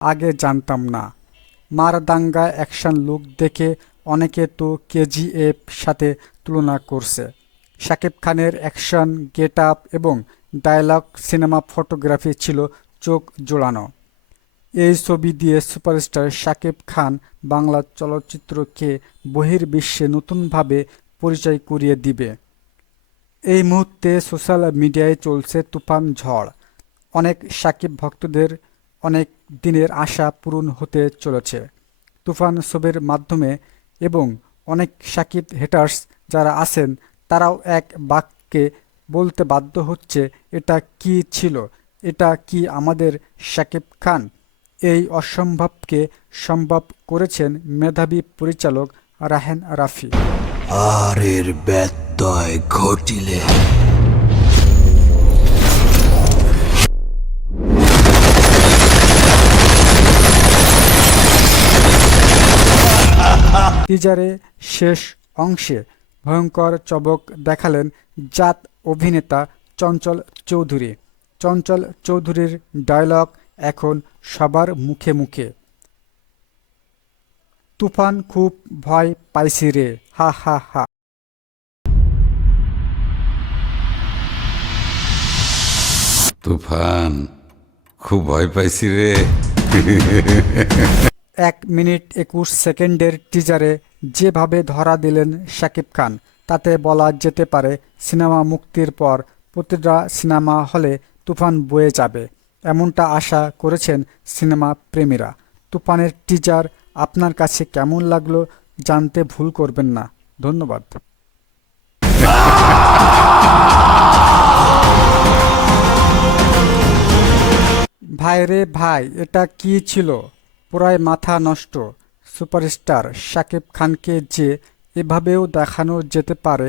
আগে জানতাম না। মারদাঙ্গা অ্যাকশন লুক দেখে অনেকে তো কেজিএফ সাথে তুলনা করছে। শাকিব খানের অ্যাকশন গেট আপ এবং ডায়লগ সিনেমা ফটোগ্রাফি ছিল চোখ জোড়ানো। এই ছবি দিয়ে সুপারস্টার শাকিব খান বাংলা চলচ্চিত্রকে বহির্বিশ্বে নতুনভাবে পরিচয় করিয়ে দিবে। এই মুহূর্তে সোশ্যাল মিডিয়ায় চলছে তুফান ঝড়। অনেক সাকিব ভক্তদের অনেক দিনের আশা পূরণ হতে চলেছে। তুফান ছবির মাধ্যমে এবং অনেক সাকিব হেটার্স যারা আছেন, তারাও এক বাক্যে বলতে বাধ্য হচ্ছে, এটা কি ছিল? এটা কি আমাদের সাকিব খান? এই অসম্ভবকে সম্ভব করেছেন মেধাবী পরিচালক রাহেন রাফি। আর এর ব্যত্যয় ঘটিলে টিজারে শেষ অংশে ভয়ঙ্কর চবক দেখালেন জাত অভিনেতা চঞ্চল চৌধুরী। চঞ্চল চৌধুরীর ডায়লগ এখন সবার মুখে মুখে। তুফান খুব ভয় পাইছি রে, হা হা হা। তুফান, খুব ভয় পাইছি রে। এক মিনিট একুশ সেকেন্ডের টিজারে যেভাবে ধরা দিলেন শাকিব খান, তাতে বলা যেতে পারে সিনেমা মুক্তির পর প্রতিটা সিনেমা হলে তুফান বয়ে যাবে, এমনটা আশা করেছেন সিনেমা প্রেমীরা। তুফানের টিজার আপনার কাছে কেমন লাগল জানতে ভুল করবেন না। ধন্যবাদ। ভাই রে ভাই, এটা কি ছিল? পুরাই মাথা নষ্ট। সুপারস্টার শাকিব খানকে যে এভাবেও দেখানো যেতে পারে